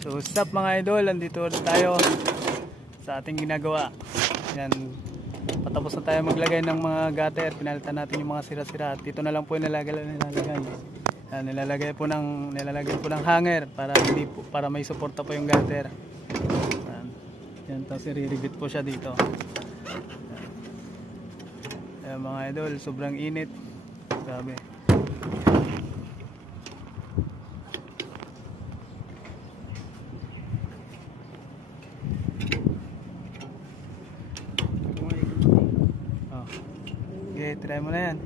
So stop mga idol, andito ulit tayo sa ating ginagawa. Yan, patapos na tayo maglagay ng mga gutter, pinalitan natin yung mga sira-sira. At dito na lang po yung nilalagay. Yan, nilalagay po ng hanger para hindi po, para may suporta po yung gutter. Yan, tapos i-repeat po siya dito. Yan mga idol, sobrang init. Grabe. Oh. Okay, try mo na yan.